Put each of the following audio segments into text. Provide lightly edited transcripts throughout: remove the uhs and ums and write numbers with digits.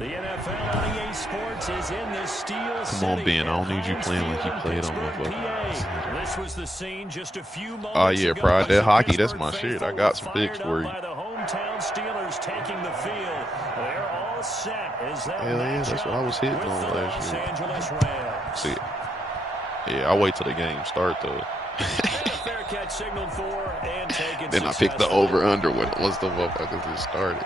The NFL on EA Sports is in the Steel City. Come on, Ben. I don't need you playing like you played on motherfucker. This was the scene just a few moments oh, yeah, ago. Pride. That hockey, that's my shit. I got some picks for you. By the hometown Steelers taking the field. They're all set as that hell yeah, that's what I was hitting on last year. See, yeah, I wait till the game start though. Fair catch signaled for and taken. Then I picked the over/under when once the motherfuckers just started.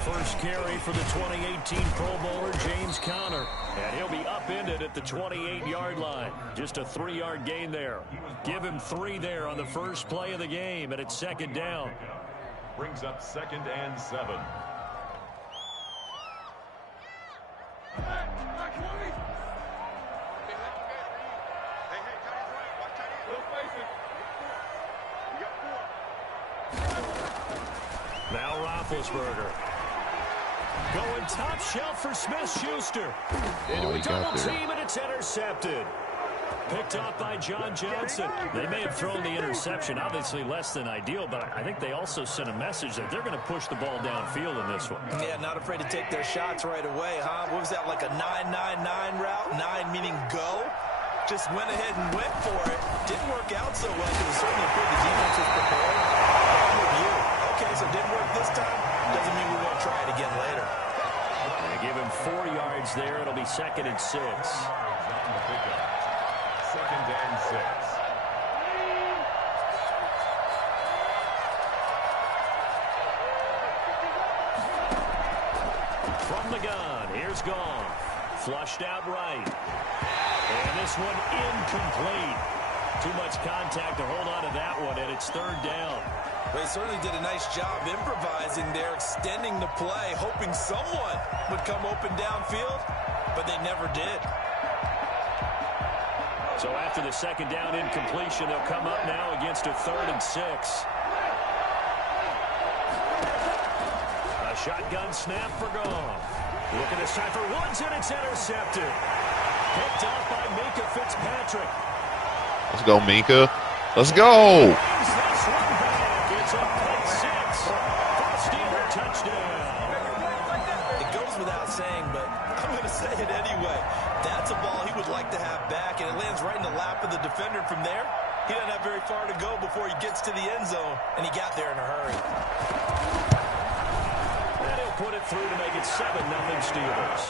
First carry for the 2018 Pro Bowler, James Conner. And he'll be upended at the 28-yard line. Just a 3-yard gain there. Give him 3 there on the first play of the game, and it's second down. Brings up 2nd and 7. Now Roethlisberger. Going top shelf for Smith-Schuster. Into a double team, and it's intercepted. Picked off by John Johnson. They may have thrown the interception, obviously less than ideal, but I think they also sent a message that they're going to push the ball downfield in this one. Yeah, not afraid to take their shots right away, huh? What was that, like a 9-9-9 route? 9 meaning go? Just went ahead and went for it. Didn't work out so well. It was certainly appeared the defense was prepared. Okay, so it didn't work this time. Doesn't mean we won't try it again later. They give him 4 yards there. It'll be 2nd and 6. 2nd and 6. From the gun, here's Goff. Flushed out right. And this one incomplete. Too much contact to hold on to that one, and it's 3rd down. Well, he certainly did a nice job improvising there, extending the play, hoping someone would come open downfield, but they never did. So after the 2nd down incompletion, they'll come up now against a 3rd and 6. A shotgun snap for Goff. Looking this time for Woods, and it's intercepted. Picked up by Minka Fitzpatrick. Let's go, Minka. Let's go. It's a pick 6 for a Steeler touchdown. It goes without saying, but I'm going to say it anyway. That's a ball he would like to have back, and it lands right in the lap of the defender. From there, he doesn't have very far to go before he gets to the end zone, and he got there in a hurry. And he'll put it through to make it 7-0 Steelers.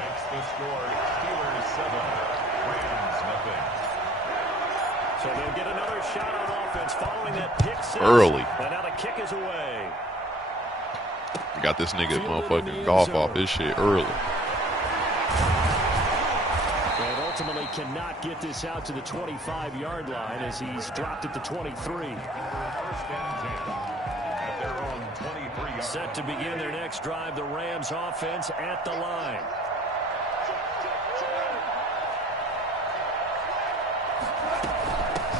Makes the score Steelers 7, Rams nothing. So they'll get another shot on offense following that pick 6. Early. And now the kick is away. Got this nigga motherfucking Goff off his shit early. And ultimately cannot get this out to the 25-yard line as he's dropped at the 23. 1st and 10 at their own 23. Set to begin their next drive, the Rams offense at the line.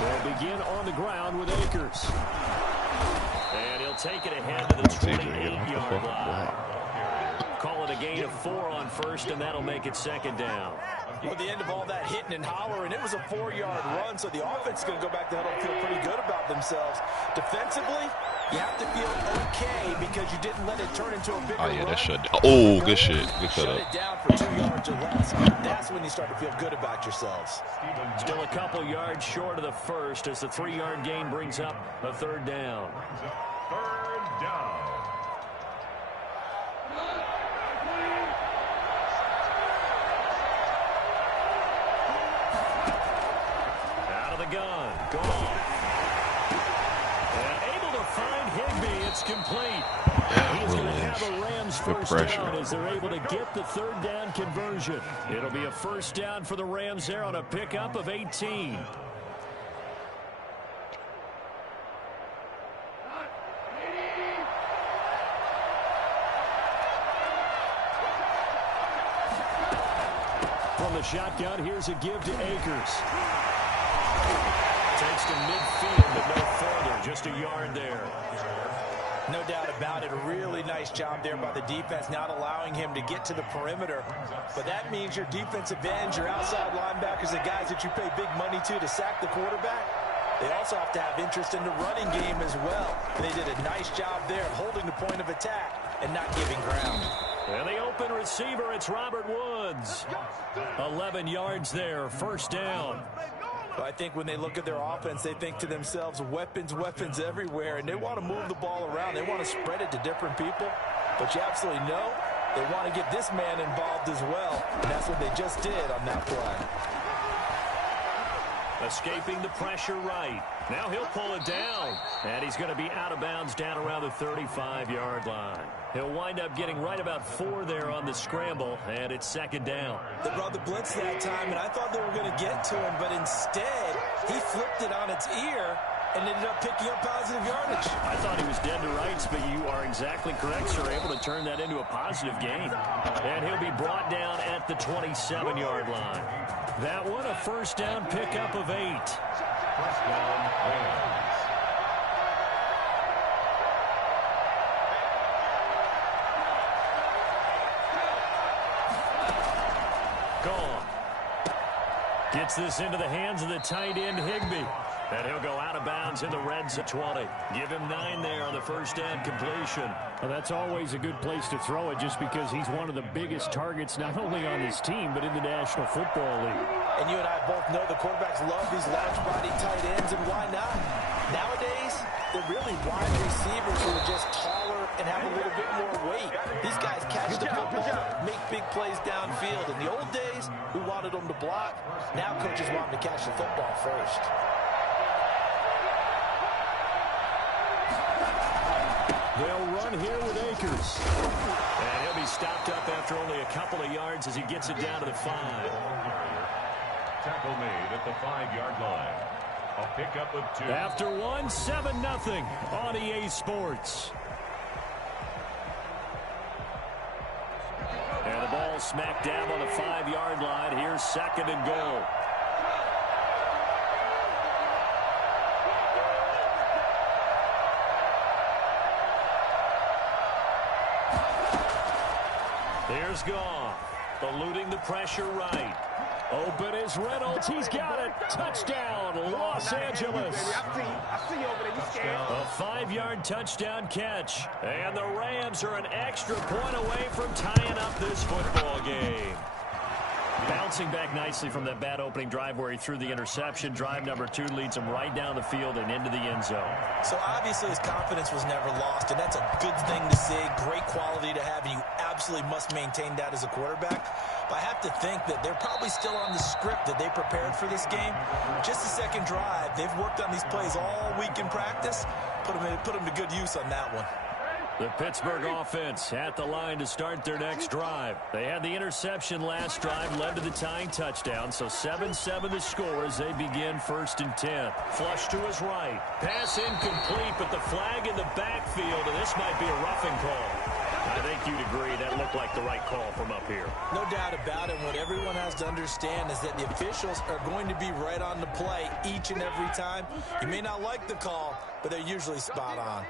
They'll begin on the ground with Akers. And he'll take it ahead to the 28-yard line. Call it a gain of 4 on 1st, and that'll make it 2nd down. At the end of all that hitting and hollering, it was a 4-yard run, so the offense is going to go back to huddle and feel pretty good about themselves. Defensively, you have to feel okay because you didn't let it turn into a bigger run. Oh, yeah, that shut down. Oh, good shit. Good cut up. Shut it down for 2 yards or less. That's when you start to feel good about yourselves. Still a couple yards short of the first as the 3-yard gain brings up a 3rd down. 3rd down. Out of the gun. Gone. And able to find Higbee. It's complete. He's going to have a Rams first down as they're able to get the 3rd down conversion. It'll be a 1st down for the Rams there on a pickup of 18. From the shotgun, here's a give to Akers. Takes to midfield, but no further. Just a yard there. No doubt about it. A really nice job there by the defense, not allowing him to get to the perimeter. But that means your defensive ends, your outside linebackers, the guys that you pay big money to sack the quarterback, they also have to have interest in the running game as well. And they did a nice job there of holding the point of attack and not giving ground. And the open receiver, it's Robert Woods. 11 yards there, first down. I think when they look at their offense, they think to themselves, weapons, weapons everywhere, and they want to move the ball around. They want to spread it to different people. But you absolutely know they want to get this man involved as well, and that's what they just did on that play. Escaping the pressure right. Now he'll pull it down. And he's going to be out of bounds down around the 35-yard line. He'll wind up getting right about 4 there on the scramble, and it's second down. They brought the blitz that time, and I thought they were going to get to him, but instead he flipped it on its ear and ended up picking up positive yardage. I thought he was dead to rights, but you are exactly correct, sir. Able to turn that into a positive gain. And he'll be brought down at the 27-yard line. That one, a first down pickup of 8. First down, Rams. Gone. Gets this into the hands of the tight end, Higbee. And he'll go out of bounds in the red zone 20. Give him 9 there on the first down completion. Well, that's always a good place to throw it just because he's one of the biggest targets not only on his team but in the National Football League. And you and I both know the quarterbacks love these large-body tight ends, and why not? Nowadays, they're really wide receivers who are just taller and have a little bit more weight. These guys catch the football, make big plays downfield. In the old days, we wanted them to block. Now coaches want them to catch the football first. They'll run here with Akers. And he'll be stopped up after only a couple of yards as he gets it down to the 5. Tackle made at the 5-yard line. A pickup of 2. After 1, 7-0 on EA Sports. And the ball smack dab on the 5-yard line. Here's second and goal. Here's Goff, eluding the pressure right. Open is Reynolds. He's got it. Touchdown, Los Angeles. A 5-yard touchdown catch. And the Rams are an extra point away from tying up this football game. Bouncing back nicely from that bad opening drive where he threw the interception. Drive number 2 leads him right down the field and into the end zone. So obviously his confidence was never lost, and that's a good thing to see. Great quality to have, and you absolutely must maintain that as a quarterback. But I have to think that they're probably still on the script that they prepared for this game. Just the second drive. They've worked on these plays all week in practice. Put them to good use on that one. The Pittsburgh offense at the line to start their next drive. They had the interception last drive, led to the tying touchdown. So 7-7 the score as they begin 1st and 10. Flush to his right. Pass incomplete, but the flag in the backfield, and this might be a roughing call. I think you'd agree that looked like the right call from up here. No doubt about it. What everyone has to understand is that the officials are going to be right on the play each and every time. You may not like the call, but they're usually spot on.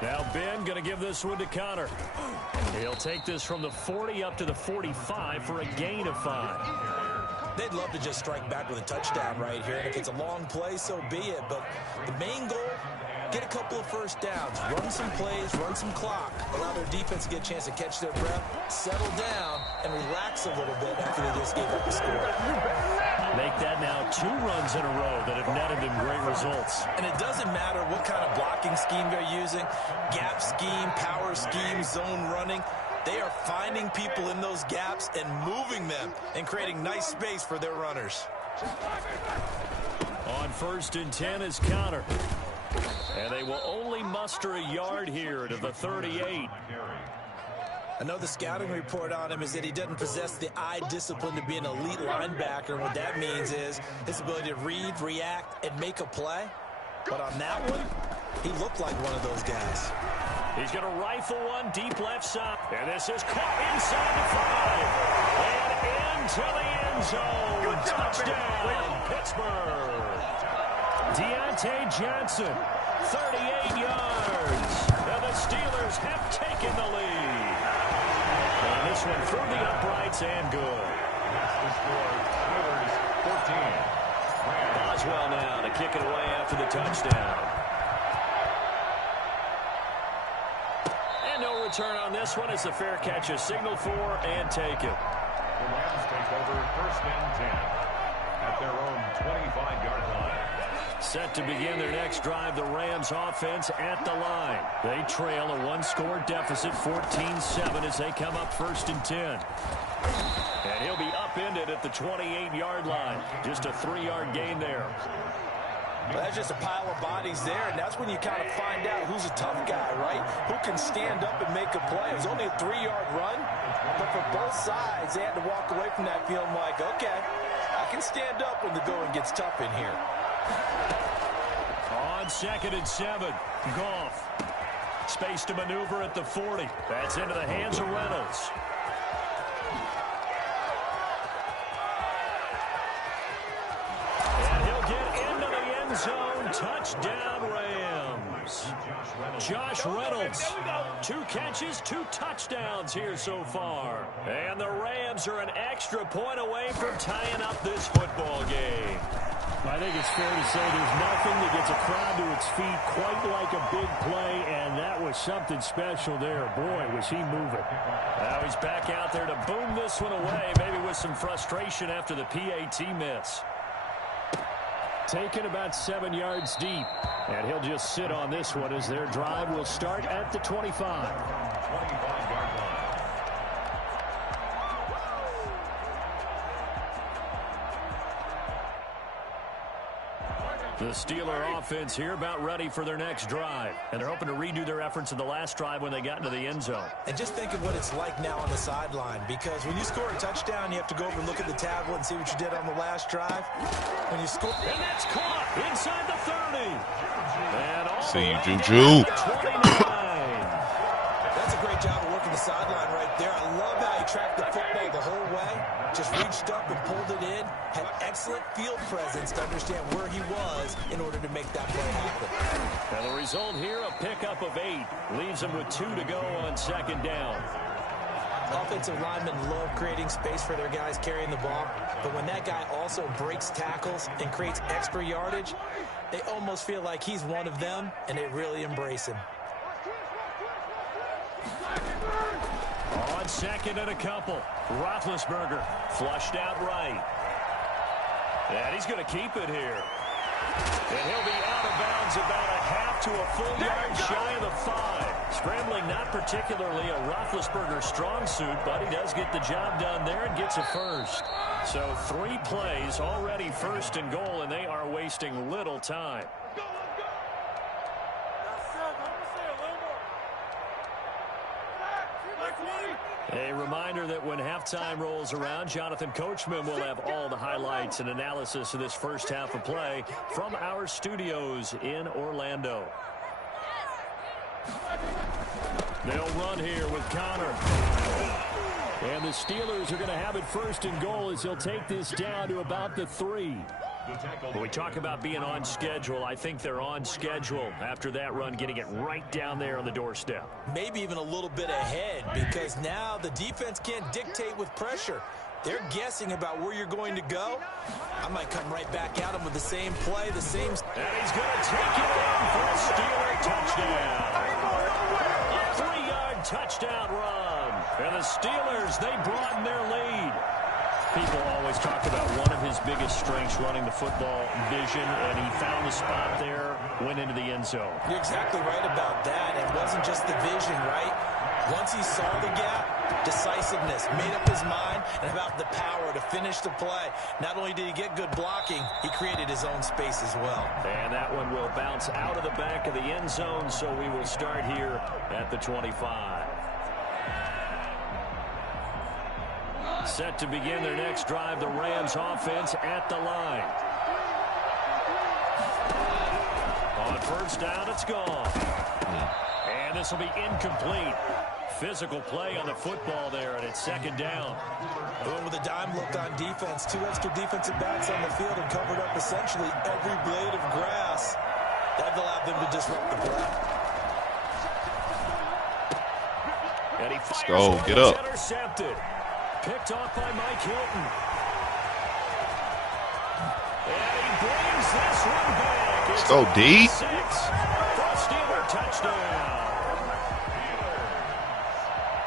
Now Ben going to give this one to Connor. He'll take this from the 40 up to the 45 for a gain of 5. They'd love to just strike back with a touchdown right here. And if it's a long play, so be it. But the main goal, get a couple of first downs, run some plays, run some clock, allow their defense to get a chance to catch their breath, settle down, and relax a little bit after they just gave up a score. Make that now 2 runs in a row that have netted them great results. And it doesn't matter what kind of blocking scheme they're using, gap scheme, power scheme, zone running. They are finding people in those gaps and moving them and creating nice space for their runners. On 1st and 10 is Connor. And they will only muster a yard here to the 38. I know the scouting report on him is that he doesn't possess the eye discipline to be an elite linebacker. And what that means is his ability to read, react, and make a play. But on that one, he looked like one of those guys. He's going to rifle one deep left side. And this is caught inside the 5. And into the end zone. Touchdown, Pittsburgh. Deontay Johnson, 38 yards. And the Steelers have taken the lead. And this one through the uprights and good. That's the score. Steelers 14. Boswell now to kick it away after the touchdown. And no return on this one. It's a fair catch, a signal for, and take it. The Rams take over 1st and 10 at their own 25-yard line. Set to begin their next drive, the Rams offense at the line. They trail a one-score deficit, 14-7, as they come up 1st and 10. And he'll be upended at the 28-yard line. Just a 3-yard gain there. Well, that's just a pile of bodies there, and that's when you kind of find out who's a tough guy, right? Who can stand up and make a play. It was only a 3-yard run, but for both sides, they had to walk away from that feeling like, okay, I can stand up when the going gets tough in here. On 2nd and 7, Goff. Space to maneuver at the 40. That's into the hands of Reynolds. And he'll get into the end zone. Touchdown, Rams. Josh Reynolds. 2 catches, 2 touchdowns here so far. And the Rams are an extra point away from tying up this football game. I think it's fair to say there's nothing that gets a crowd to its feet quite like a big play, and that was something special there. Boy, was he moving. Now he's back out there to boom this one away, maybe with some frustration after the PAT miss. Taken about 7 yards deep, and he'll just sit on this one as their drive will start at the 25. 25-yard line. The Steeler offense here about ready for their next drive. And they're hoping to redo their efforts in the last drive when they got into the end zone. And just think of what it's like now on the sideline, because when you score a touchdown, you have to go over and look at the tablet and see what you did on the last drive. When you score... And that's caught inside the 30. And all See you, the way Juju. down to 29. That's a great job of working the sideline right there. I love how he tracked the football the whole way. Just reached up and pulled it in. Had excellent field presence to understand where he was in order to make that play happen. And the result here, a pickup of 8. Leaves them with 2 to go on 2nd down. Offensive linemen love creating space for their guys carrying the ball. But when that guy also breaks tackles and creates extra yardage, they almost feel like he's one of them, and they really embrace him. On 2nd and a couple, Roethlisberger flushed out right. And he's going to keep it here. And he'll be out of bounds about a half to a full yard shy of the 5. Scrambling not particularly a Roethlisberger strong suit, but he does get the job done there and gets a first. So 3 plays already 1st and goal, and they are wasting little time. A reminder that when halftime rolls around, Jonathan Coachman will have all the highlights and analysis of this first half of play from our studios in Orlando. They'll run here with Connor. And the Steelers are going to have it 1st and goal as they'll take this down to about the 3. When we talk about being on schedule, I think they're on schedule after that run, getting it right down there on the doorstep. Maybe even a little bit ahead, because now the defense can't dictate with pressure. They're guessing about where you're going to go. I might come right back at him with the same play, the same... And he's going to take it in for a Steeler touchdown. A 3-yard touchdown run. And the Steelers, they broaden their lead. People always talk about one of his biggest strengths, running the football, vision, and he found the spot there, went into the end zone. You're exactly right about that. It wasn't just the vision, right? Once he saw the gap, decisiveness, made up his mind, and about the power to finish the play. Not only did he get good blocking, he created his own space as well. And that one will bounce out of the back of the end zone, so we will start here at the 25. Set to begin their next drive, the Rams offense at the line. On 1st down, it's gone. And this will be incomplete. physical play on the football there, and it's second down. Going with a dime look on defense. 2 extra defensive backs on the field and covered up essentially every blade of grass. That allowed them to disrupt the play. And he fires go. Get up. Intercepted. Picked off by Mike Hilton. And he brings this one back. Let's go, D. 6. Steeler touchdown.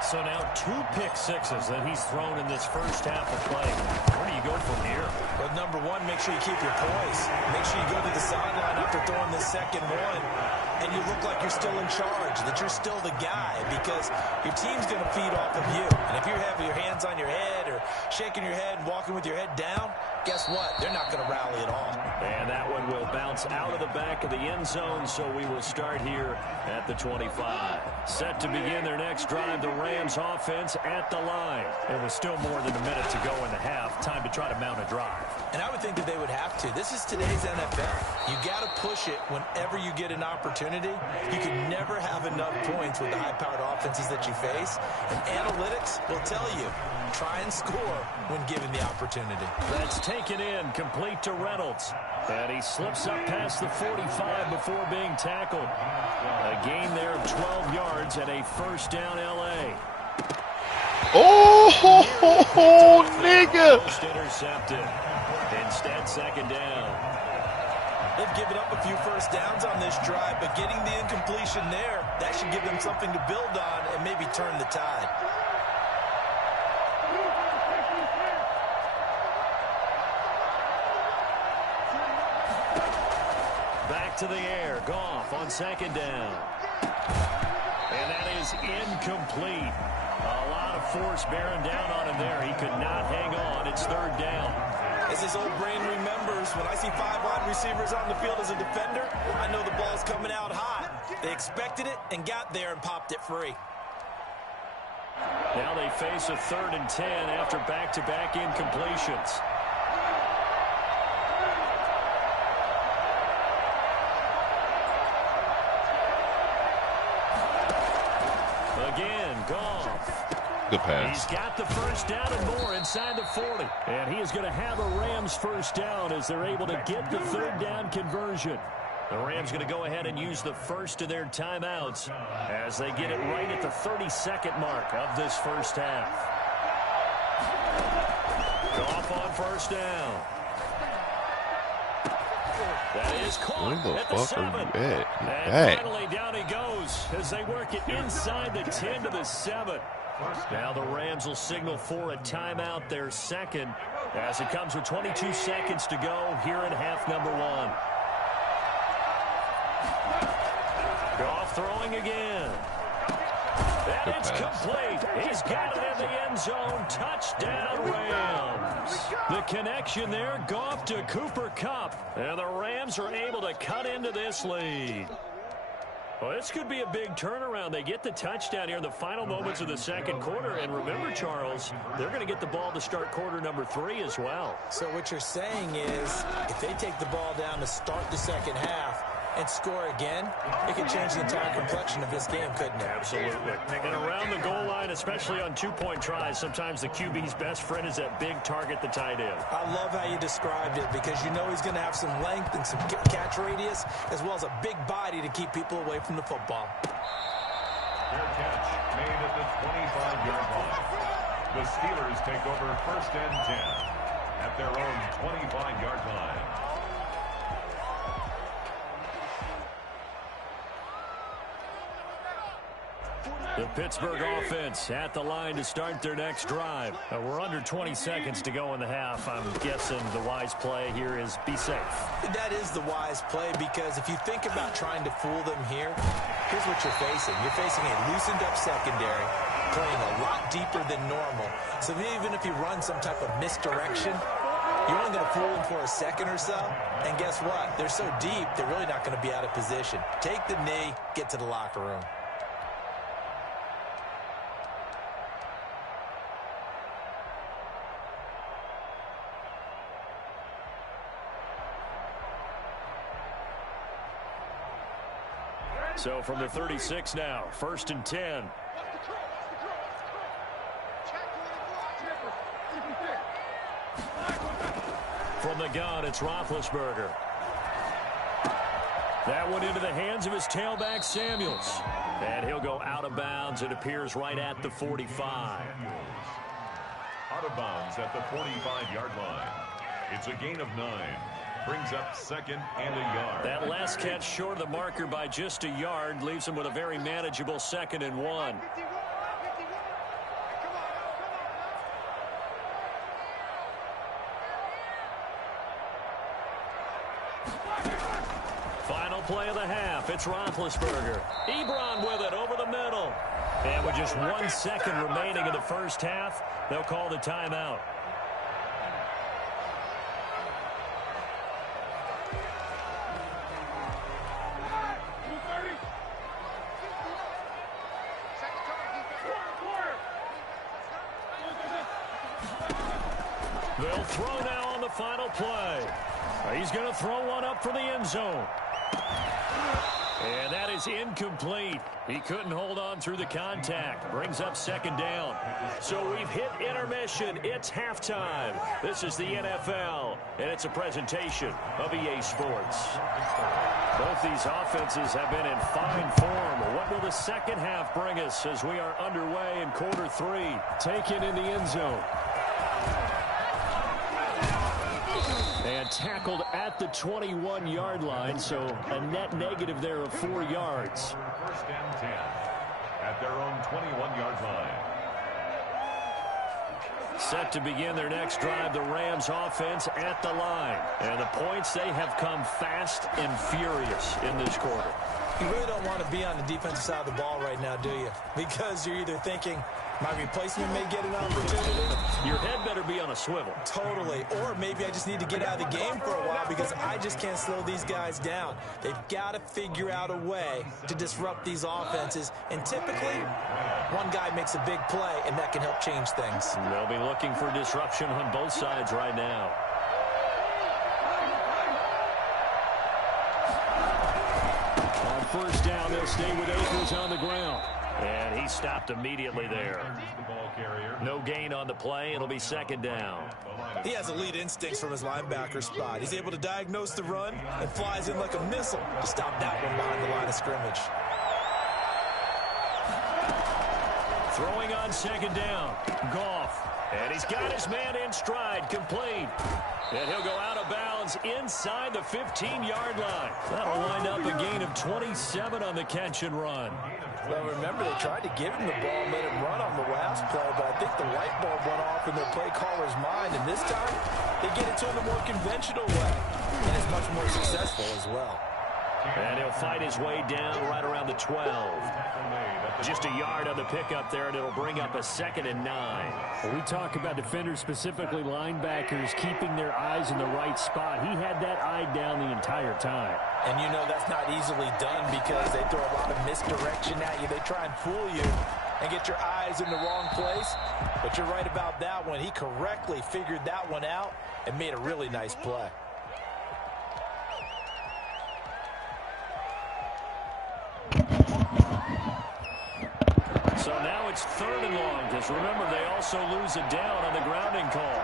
So now 2 pick sixes that he's thrown in this first half of play. Where do you go from here? Well, number one, make sure you keep your poise. Make sure you go to the sideline after throwing this second one, and you look like you're still in charge, that you're still the guy, because your team's going to feed off of you. And if you're having your hands on your head or shaking your head and walking with your head down, guess what? They're not going to rally at all. And that one will bounce out of the back of the end zone, so we will start here at the 25. Set to begin their next drive, the Rams offense at the line. It was still more than a minute to go in the half. Time to try to mount a drive. And I would think that they would have to. This is today's NFL. You got to push it whenever you get an opportunity. You can never have enough points with the high-powered offenses that you face. And analytics will tell you, try and score when given the opportunity. That's taken in, complete to Reynolds. And he slips up past the 45 before being tackled. A gain there of 12 yards and a first down L.A. Oh, nigga. Intercepted. Instead, second down. They've given up a few first downs on this drive, but getting the incompletion there, that should give them something to build on and maybe turn the tide. Back to the air. Goff on second down. And that is incomplete. A lot of force bearing down on him there. He could not hang on. It's third down. As his old brain remembers, when I see 5 wide receivers on the field as a defender, I know the ball's coming out hot. They expected it and got there and popped it free. Now they face a 3rd and 10 after back-to-back incompletions. Again, Goff. Good pass. He's got the first down and more inside the 40. And he is going to have a Rams first down as they're able to get the 3rd down conversion. The Rams going to go ahead and use the first of their timeouts as they get it right at the 32nd mark of this first half. Goff on first down. That is caught Where the at the fuck 7. are you at? And finally down he goes as they work it inside the 10 to the 7. Now the Rams will signal for a timeout, their second, as it comes with 22 seconds to go here in half number 1. Goff throwing again. And it's complete. He's got it in the end zone. Touchdown, Rams. The connection there, Goff to Cooper Kupp. And the Rams are able to cut into this lead. Well, this could be a big turnaround. They get the touchdown here in the final moments of the second quarter. And remember, Charles, they're going to get the ball to start quarter number 3 as well. So what you're saying is if they take the ball down to start the second half and score again, it could change the entire complexion of this game, couldn't it? Absolutely. And around the goal line, especially on 2-point tries, sometimes the QB's best friend is that big target, the tight end. I love how you described it because you know he's going to have some length and some catch radius as well as a big body to keep people away from the football. Fair catch made at the 25-yard line. The Steelers take over 1st and 10 at their own 25-yard line. The Pittsburgh offense at the line to start their next drive. We're under 20 seconds to go in the half. I'm guessing the wise play here is be safe. That is the wise play because if you think about trying to fool them here, here's what you're facing. You're facing a loosened up secondary, playing a lot deeper than normal. So even if you run some type of misdirection, you're only going to fool them for a second or so. And guess what? They're so deep, they're really not going to be out of position. Take the knee, get to the locker room. So from the 36 now, 1st and 10. From the gun, it's Roethlisberger. That one into the hands of his tailback, Samuels. And he'll go out of bounds. It appears right at the 45. Out of bounds at the 45-yard line. It's a gain of 9. Brings up 2nd and a yard. That last catch short of the marker by just a yard leaves him with a very manageable 2nd and 1. Final play of the half. It's Roethlisberger. Ebron with it over the middle. And with just 1 second remaining in the first half, they'll call the timeout. They'll throw now on the final play. He's going to throw one up for the end zone. And that is incomplete. He couldn't hold on through the contact. Brings up 2nd down. So we've hit intermission. It's halftime. This is the NFL, and it's a presentation of EA Sports. Both these offenses have been in fine form. What will the second half bring us as we are underway in quarter 3? Taken in the end zone. And tackled at the 21-yard line, so a net negative there of 4 yards. 1st and 10 at their own 21-yard line. Set to begin their next drive, the Rams offense at the line. And the points, they have come fast and furious in this quarter. You really don't want to be on the defensive side of the ball right now, do you? Because you're either thinking, my replacement may get an opportunity. Your head better be on a swivel. Totally. Or maybe I just need to get out of the game for a while because I just can't slow these guys down. They've got to figure out a way to disrupt these offenses. And typically, one guy makes a big play, and that can help change things. They'll be looking for disruption on both sides right now. On 1st down, they'll stay with Akers on the ground. And he stopped immediately there. No gain on the play. It'll be 2nd down. He has elite instincts from his linebacker spot. He's able to diagnose the run and flies in like a missile to stop that one behind the line of scrimmage. Throwing on 2nd down. Goff. And he's got his man in stride. Complete. And he'll go out of bounds inside the 15-yard line. That'll wind up a gain of 27 on the catch and run. Well, remember, they tried to give him the ball and let him run on the last play, but I think the light bulb went off in their play caller's mind, and this time they get it to him the more conventional way, and it's much more successful as well. And he'll fight his way down right around the 12. Just a yard on the pickup there, and it'll bring up a 2nd and 9. Well, we talk about defenders, specifically linebackers, keeping their eyes in the right spot. He had that eye down the entire time. And you know that's not easily done because they throw a lot of misdirection at you. They try and fool you and get your eyes in the wrong place. But you're right about that one. He correctly figured that one out and made a really nice play. So now it's 3rd and long, because remember, they also lose a down on the grounding call.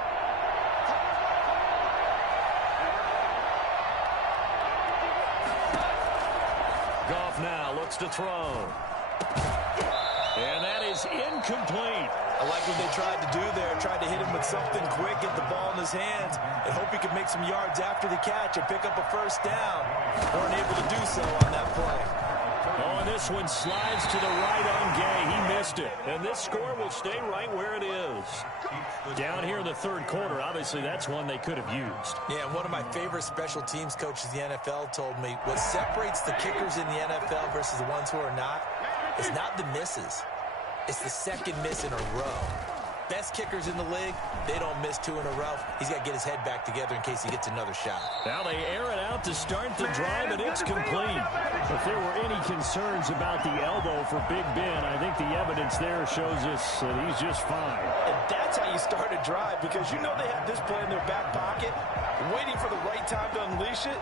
Goff now looks to throw. And that is incomplete. I like what they tried to do there, tried to hit him with something quick, get the ball in his hands, and hope he could make some yards after the catch and pick up a 1st down. Weren't able to do so on that play. Oh, and this one slides to the right on Gay. He missed it. And this score will stay right where it is. Down here in the 3rd quarter, obviously that's one they could have used. Yeah, and one of my favorite special teams coaches in the NFL told me what separates the kickers in the NFL versus the ones who are not is not the misses. It's the 2nd miss in a row. Best kickers in the league, they don't miss 2 in a row. He's got to get his head back together in case he gets another shot. Now they air it out to start the drive, and it's complete. If there were any concerns about the elbow for Big Ben, I think the evidence there shows us that he's just fine. And that's how you start a drive, because you know they have this play in their back pocket, waiting for the right time to unleash it.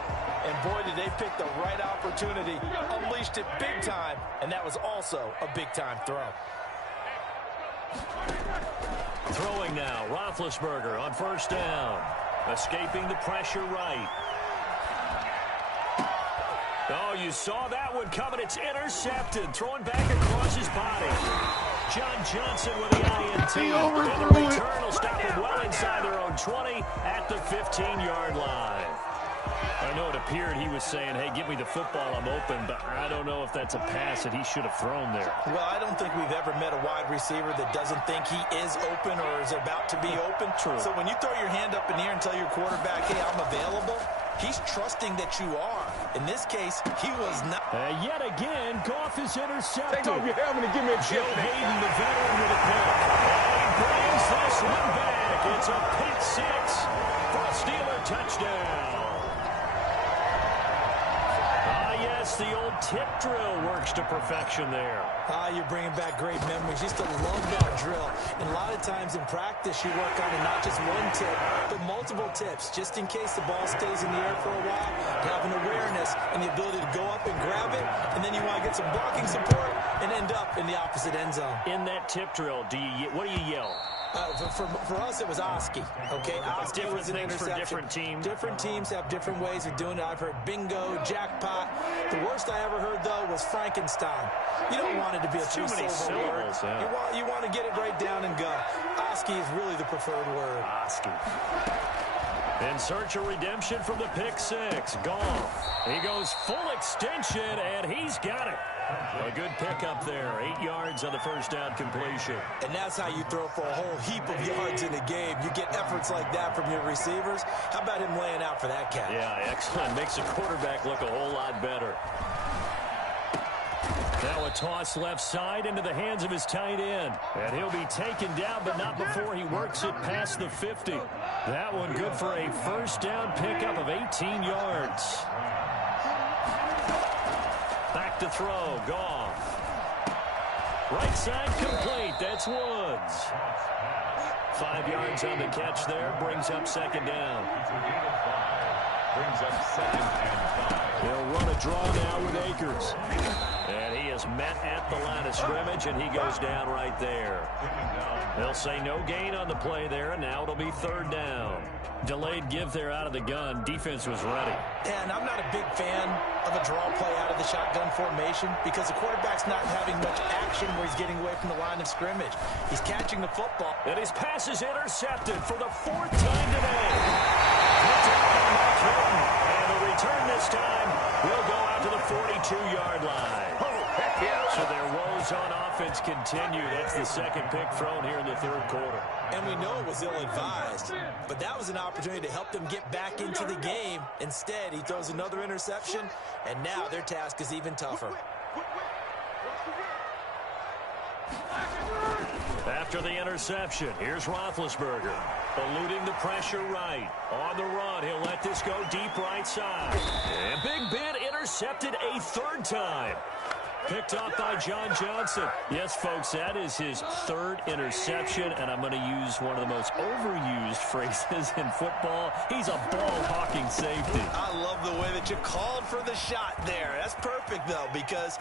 And boy, did they pick the right opportunity, unleashed it big time, and that was also a big-time throw. Throwing now, Roethlisberger on first down. Escaping the pressure right. Oh, you saw that one coming. It's intercepted. Throwing back across his body. John Johnson with the INT. And the return will stop him well inside their own 20 at the 15-yard line. I know it appeared he was saying, hey, give me the football, I'm open, but I don't know if that's a pass that he should have thrown there. Well, I don't think we've ever met a wide receiver that doesn't think he is open or is about to be open. True. So when you throw your hand up in the air and tell your quarterback, hey, I'm available, he's trusting that you are. In this case, he was not. Yet again, Goff is intercepted. Take off your helmet and give me a Joe Hayden, the veteran, with a pick. He brings this one back. It's a pick six for a Steeler touchdown. Yes, the old tip drill works to perfection there. You're bringing back great memories. Used to love that drill. And a lot of times in practice, you work on it not just one tip, but multiple tips, just in case the ball stays in the air for a while. You have an awareness and the ability to go up and grab it, and then you want to get some blocking support and end up in the opposite end zone. In that tip drill, what do you yell? For us, it was Oski. Okay, Oski was an interception. For different teams. Different teams have different ways of doing it. I've heard bingo, jackpot. The worst I ever heard, though, was Frankenstein. You don't want it to be a too many syllables. Yeah. You want to get it right down and go. Oski is really the preferred word. Oski. In search of redemption from the pick six. Goff. He goes full extension, and he's got it. A good pickup there. 8 yards on the first down completion. And that's how you throw for a whole heap of yards in a game. You get efforts like that from your receivers. How about him laying out for that catch? Yeah, excellent. Makes the quarterback look a whole lot better. Now a toss left side into the hands of his tight end. And he'll be taken down, but not before he works it past the 50. That one good for a first down pickup of 18 yards. Back to throw. Goff. Right side complete. That's Woods. 5 yards on the catch there. Brings up second down. Brings up second and 5. They'll run a draw now with Akers. And he is met at the line of scrimmage, and he goes down right there. They'll say no gain on the play there, and now it'll be third down. Delayed give there out of the gun. Defense was ready. And I'm not a big fan of a draw play out of the shotgun formation because the quarterback's not having much action where he's getting away from the line of scrimmage. He's catching the football. And his pass is intercepted for the 4th time today. Picked up by Mark Hilton. And the return this time will go out to the 42-yard line. So their woes on offense continue. That's the second pick thrown here in the third quarter. And we know it was ill-advised, but that was an opportunity to help them get back into the game. Instead, he throws another interception, and now their task is even tougher. After the interception, here's Roethlisberger. Eluding the pressure right. On the run, he'll let this go deep right side. And Big Ben intercepted a third time. Picked off by John Johnson. Yes, folks, that is his third interception, and I'm going to use one of the most overused phrases in football. He's a ball-hawking safety. I love the way that you called for the shot there. That's perfect, though, because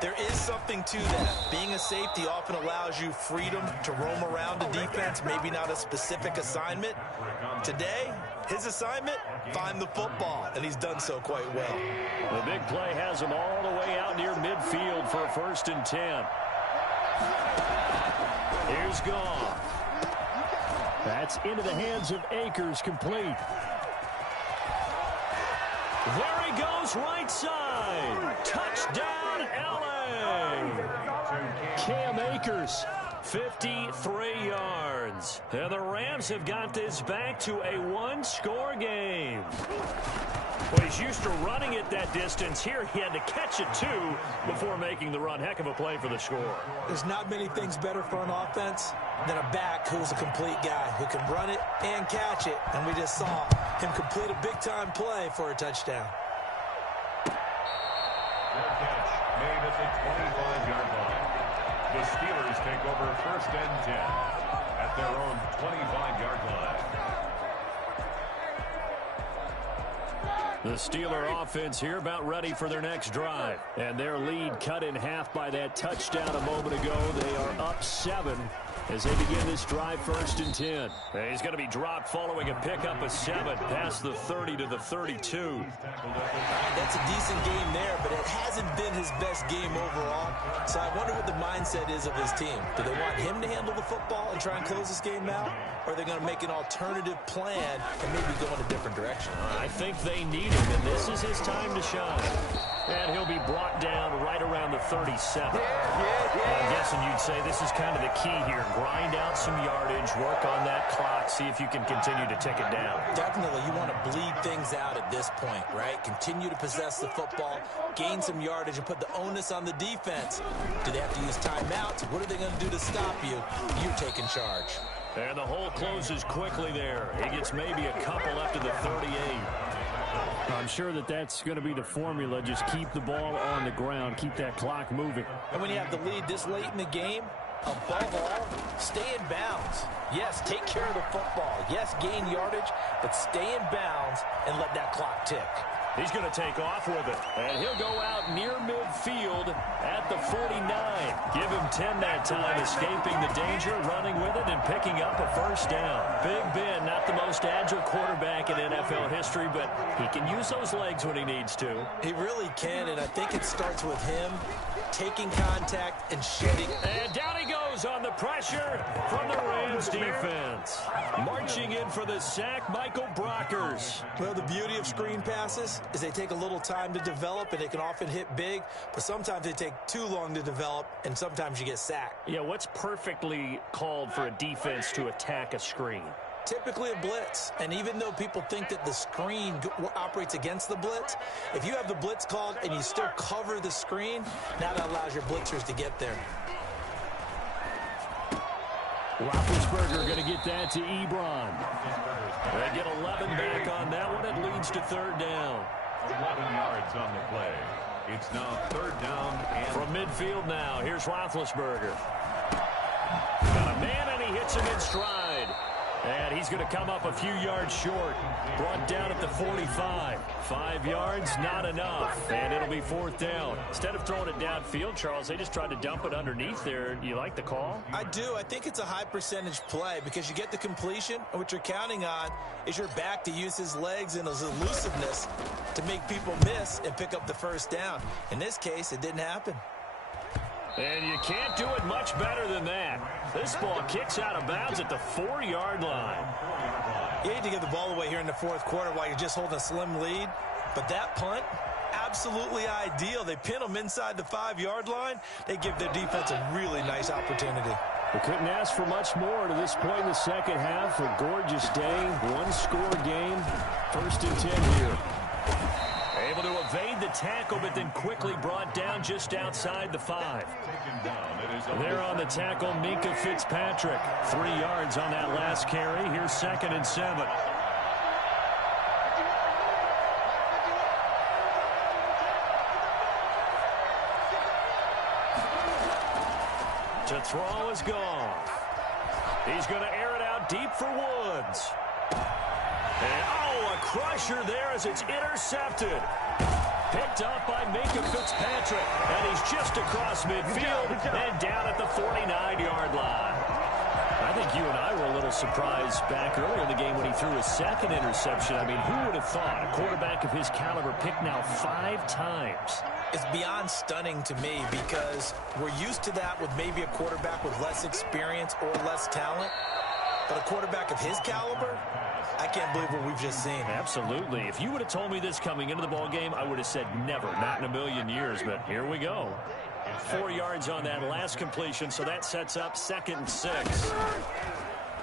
there is something to that. Being a safety often allows you freedom to roam around the defense, maybe not a specific assignment. Today, his assignment, find the football, and he's done so quite well. The big play has him all the way out near midfield for a 1st and 10. Here's Goff. That's into the hands of Akers, complete. There he goes, right side. Touchdown, LA. Cam Akers. 53 yards. And the Rams have got this back to a one-score game. Well, he's used to running it that distance. Here he had to catch it, too, before making the run. Heck of a play for the score. There's not many things better for an offense than a back who's a complete guy who can run it and catch it. And we just saw him complete a big-time play for a touchdown. Their catch made at the 25-yard line. The Steelers take over 1st and 10 at their own 25-yard line. The Steeler offense here about ready for their next drive. And their lead cut in half by that touchdown a moment ago. They are up 7 as they begin this drive, 1st and 10. And he's going to be dropped following a pickup of 7 past the 30 to the 32. That's a decent game there, but it hasn't been his best game overall. So I wonder what the mindset is of his team. Do they want him to handle the football and try and close this game out? Or are they going to make an alternative plan and maybe go in a different direction? I think they need him, and this is his time to shine. And he'll be brought down right around the 37. I'm guessing you'd say this is kind of the key here. Grind out some yardage, work on that clock, see if you can continue to tick it down. Definitely, you want to bleed things out at this point, right? Continue to possess the football, gain some yardage, and put the onus on the defense. Do they have to use timeouts? What are they going to do to stop you? You're taking charge. And the hole closes quickly there. He gets maybe a couple up to the 38. I'm sure that's going to be the formula. Just keep the ball on the ground. Keep that clock moving. And when you have the lead this late in the game, above all, stay in bounds. Yes, take care of the football. Yes, gain yardage, but stay in bounds and let that clock tick. He's going to take off with it, and he'll go out near midfield at the 49. Give him 10 that time, escaping the danger, running with it, and picking up a 1st down. Big Ben, not the most agile quarterback in NFL history, but he can use those legs when he needs to. He really can, and I think it starts with him taking contact and shedding. And down he goes on the pressure from the Rams defense. Marching in for the sack, Michael Brockers. Well, the beauty of screen passes is they take a little time to develop, and they can often hit big, but sometimes they take too long to develop, and sometimes you get sacked. Yeah, what's perfectly called for a defense to attack a screen? Typically a blitz, and even though people think that the screen operates against the blitz, if you have the blitz called and you still cover the screen, now that allows your blitzers to get there. Roethlisberger going to get that to Ebron. They get 11 back on that one. It leads to 3rd down. 11 yards on the play. It's now 3rd down. And from midfield now, here's Roethlisberger. Got a man, and he hits him in stride. And he's going to come up a few yards short. Brought down at the 45. 5 yards, not enough. And it'll be 4th down. Instead of throwing it downfield, Charles, they just tried to dump it underneath there. You like the call? I do. I think it's a high percentage play because you get the completion, and what you're counting on is your back to use his legs and his elusiveness to make people miss and pick up the 1st down. In this case, it didn't happen. And you can't do it much better than that. This ball kicks out of bounds at the 4-yard line. You hate to give the ball away here in the 4th quarter while you're just holding a slim lead. But that punt, absolutely ideal. They pin them inside the 5-yard line. They give their defense a really nice opportunity. We couldn't ask for much more to this point in the 2nd half. A gorgeous day, 1-score game. 1st and 10 here. Able to evade the tackle, but then quickly brought down just outside the 5. There on the tackle, Minkah Fitzpatrick. 3 yards on that last carry. Here's 2nd and 7. To throw is gone. He's going to air it out deep for Woods. And, a crusher there as it's intercepted. Picked up by Minkah Fitzpatrick. And he's just across midfield and down at the 49-yard line. I think you and I were a little surprised back earlier in the game when he threw his 2nd interception. I mean, who would have thought a quarterback of his caliber picked now 5 times? It's beyond stunning to me because we're used to that with maybe a quarterback with less experience or less talent. But a quarterback of his caliber, I can't believe what we've just seen. Absolutely. If you would have told me this coming into the ball game, I would have said never, not in a million years. But here we go. 4 yards on that last completion, so that sets up 2nd and 6.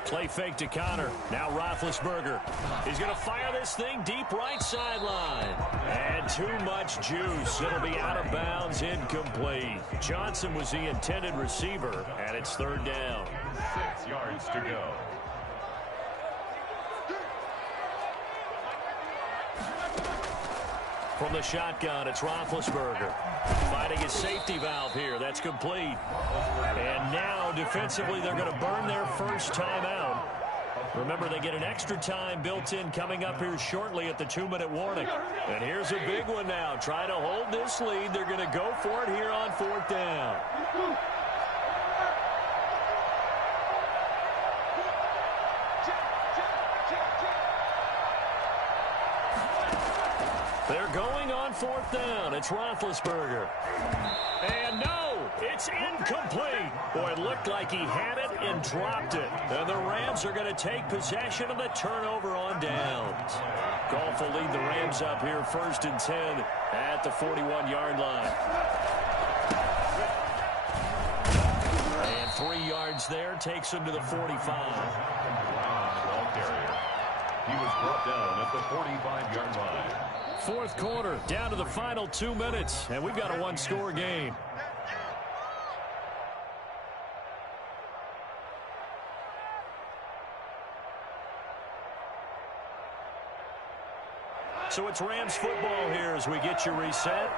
Play fake to Connor. Now Roethlisberger. He's going to fire this thing deep right sideline. And too much juice. It'll be out of bounds, incomplete. Johnson was the intended receiver, and it's 3rd down. 6 yards to go. From the shotgun, it's Roethlisberger. Finding his safety valve here. That's complete. And now, defensively, they're going to burn their first timeout. Remember, they get an extra time built in coming up here shortly at the 2-minute warning. And here's a big one now. Trying to hold this lead. They're going to go for it here on 4th down. They're going on 4th down. It's Roethlisberger. And no, it's incomplete. Boy, it looked like he had it and dropped it. And the Rams are going to take possession of the turnover on downs. Goff will lead the Rams up here 1st and 10 at the 41-yard line. And 3 yards there takes him to the 45. Ball carrier. He was brought down at the 45-yard line. 4th quarter, down to the final 2 minutes, and we've got a one-score game. So it's Rams football here as we get you reset.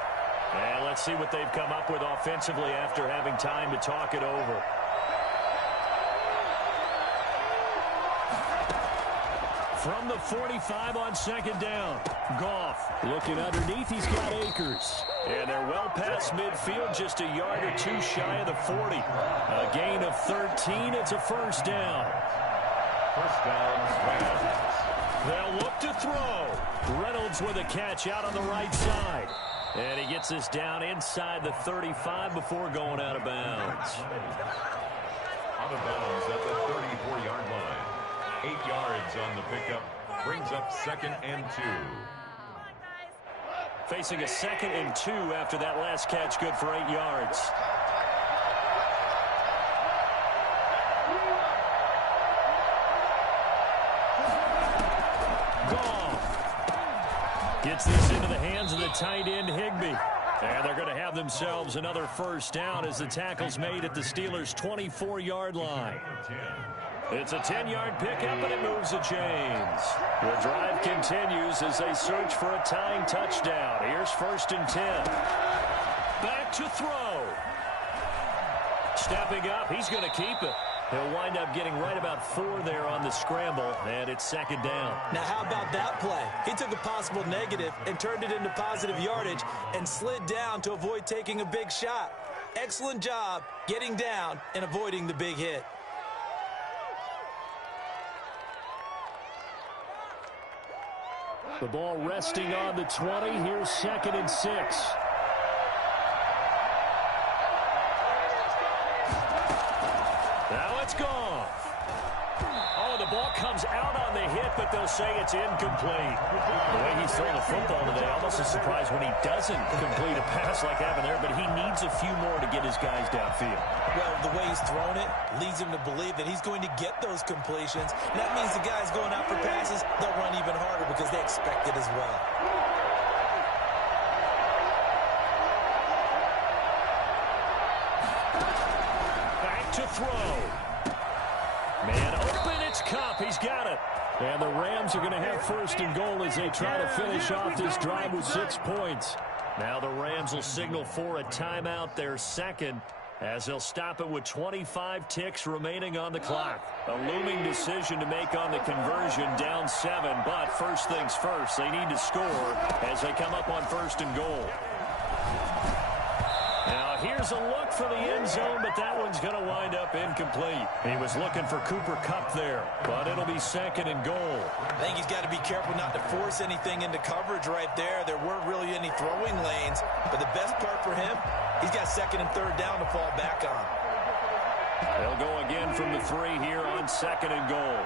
And let's see what they've come up with offensively after having time to talk it over. From the 45 on 2nd down, Goff looking underneath. He's got Akers. And they're well past midfield, just a yard or 2 shy of the 40. A gain of 13. It's a 1st down. 1st down, Rams. They'll look to throw. Reynolds with a catch out on the right side. And he gets this down inside the 35 before going out of bounds. Out of bounds at the 34-yard line. 8 yards on the pickup. Brings up 2nd and 2. Facing a 2nd and 2 after that last catch, good for 8 yards. Gets this into the hands of the tight end, Higbee. And they're going to have themselves another 1st down as the tackle's made at the Steelers' 24-yard line. It's a 10-yard pickup, and it moves the chains. The drive continues as they search for a tying touchdown. Here's 1st and 10. Back to throw. Stepping up, he's going to keep it. He'll wind up getting right about 4 there on the scramble, and it's 2nd down. Now, how about that play? He took a possible negative and turned it into positive yardage and slid down to avoid taking a big shot. Excellent job getting down and avoiding the big hit. The ball resting on the 20. Here's 2nd and 6. Now it's gone. Oh, the ball comes out on the hit, but they'll say it's incomplete. The way he's throwing the football today, almost a surprise when he doesn't complete a pass like happened there, but he needs a few more to get his guys downfield. Well, the way he's thrown it leads him to believe that he's going to get those completions. And that means the guys going out for passes, they'll run even harder because they expect it as well. To throw. Man open, it's Kupp. He's got it. And the Rams are going to have 1st and goal as they try to finish off this drive with 6 points. Now the Rams will signal for a timeout, their 2nd, as they'll stop it with 25 ticks remaining on the clock. A looming decision to make on the conversion, down 7, but first things first, they need to score as they come up on 1st and goal. Now, here's a look for the end zone, but that one's going to wind up incomplete. He was looking for Cooper Kupp there, but it'll be 2nd and goal. I think he's got to be careful not to force anything into coverage right there. There weren't really any throwing lanes, but the best part for him, he's got 2nd and 3rd down to fall back on. They'll go again from the 3 here on 2nd and goal.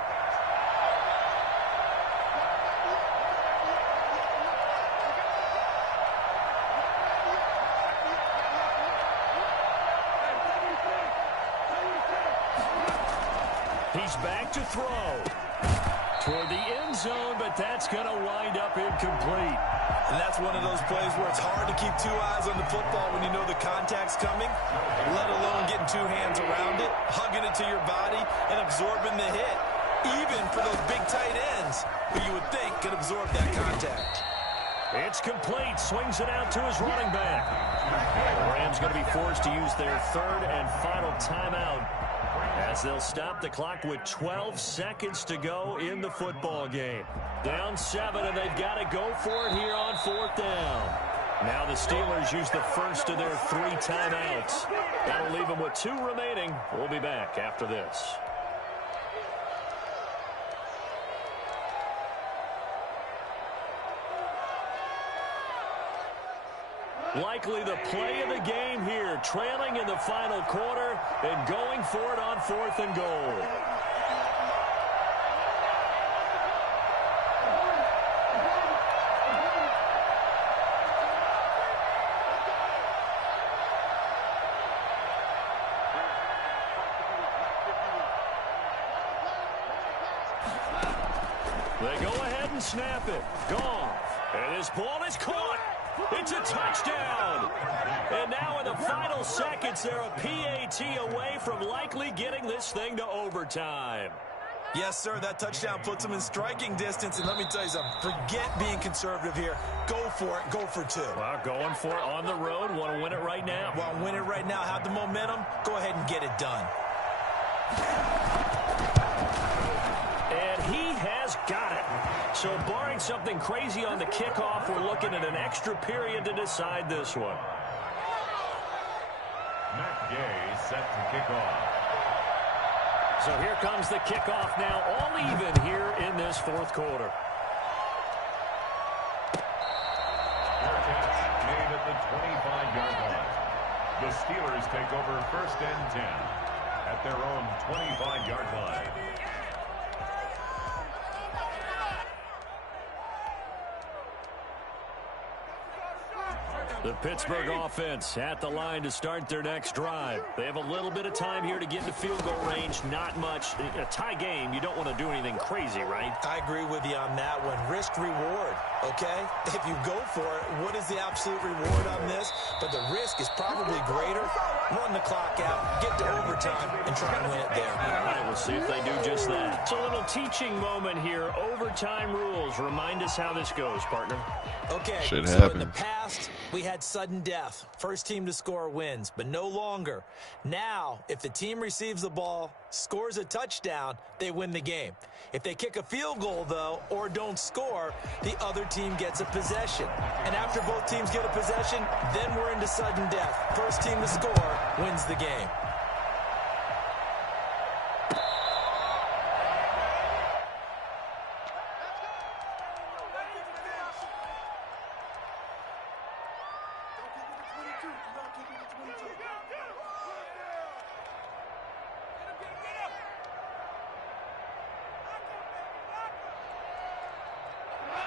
He's back to throw. Toward the end zone, but that's going to wind up incomplete. And that's one of those plays where it's hard to keep 2 eyes on the football when you know the contact's coming, let alone getting 2 hands around it, hugging it to your body, and absorbing the hit. Even for those big tight ends who you would think could absorb that contact. It's complete. Swings it out to his running back. The Rams going to be forced to use their 3rd and final timeout as they'll stop the clock with 12 seconds to go in the football game. Down 7, and they've got to go for it here on 4th down. Now the Steelers use the first of their 3 timeouts. That'll leave them with 2 remaining. We'll be back after this. Likely the play of the game here, trailing in the final quarter and going for it on 4th and goal. They go ahead and snap it. Goff. And his ball is caught. It's a touchdown. And now in the final seconds, they're a PAT away from likely getting this thing to overtime. Yes, sir, that touchdown puts them in striking distance. And let me tell you something, forget being conservative here. Go for it. Go for 2. Well, going for it on the road. Want to win it right now. Want to win it right now. Have the momentum. Go ahead and get it done. And he has got it. So barring something crazy on the kickoff, we're looking at an extra period to decide this one. Matt Gay set to kick off. So here comes the kickoff now, all even here in this 4th quarter. Fair catch made at the 25-yard line. The Steelers take over 1st and 10 at their own 25-yard line. The Pittsburgh offense at the line to start their next drive. They have a little bit of time here to get into field goal range. Not much. A tie game, you don't want to do anything crazy, right? I agree with you on that one. Risk-reward, okay? If you go for it, what is the absolute reward on this? But the risk is probably greater. Run the clock out, get to overtime, and try and win it there. All right, we'll see if they do just that. It's a little teaching moment here. Overtime rules. Remind us how this goes, partner. Okay, Shit so happens. in the past, we had sudden death. First team to score wins, but no longer. Now, if the team receives the ball, scores a touchdown, they win the game. If they kick a field goal, though, or don't score, the other team gets a possession. And after both teams get a possession, then we're into sudden death. First team to score wins the game.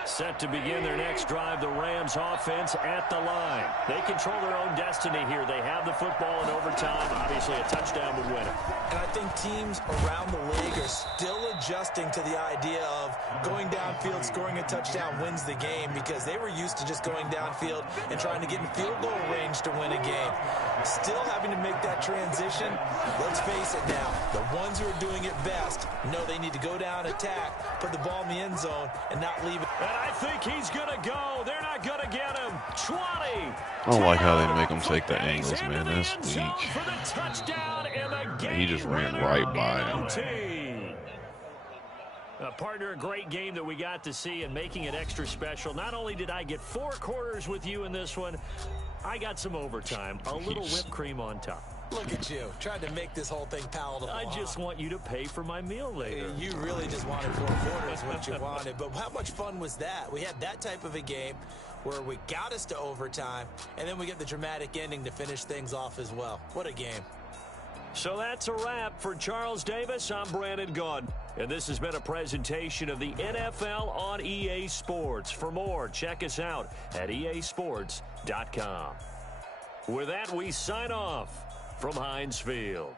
Set to begin their next drive, the Rams offense at the line. They control their own destiny here. They have the football in overtime. Obviously, a touchdown would win it. And I think teams around the league are still adjusting to the idea of going downfield, scoring a touchdown wins the game, because they were used to just going downfield and trying to get in field goal range to win a game. Still having to make that transition. Let's face it now, the ones who are doing it best know they need to go down, attack, put the ball in the end zone, and not leave it. And I think he's going to go. They're not going to get him. 20. I don't like how they make him take the angles, man. That's weak. For the touchdown, and the game He just ran right by him. Partner, a great game that we got to see, and making it extra special. Not only did I get 4 quarters with you in this one, I got some overtime. A little whipped cream on top. Look at you, trying to make this whole thing palatable. I just want you to pay for my meal later. You really just wanted 4 quarters, what you wanted. But how much fun was that? We had that type of a game where we got us to overtime, and then we get the dramatic ending to finish things off as well. What a game. So that's a wrap for Charles Davis. I'm Brandon Gaudin, and this has been a presentation of the NFL on EA Sports. For more, check us out at easports.com. With that, we sign off from Heinz Field.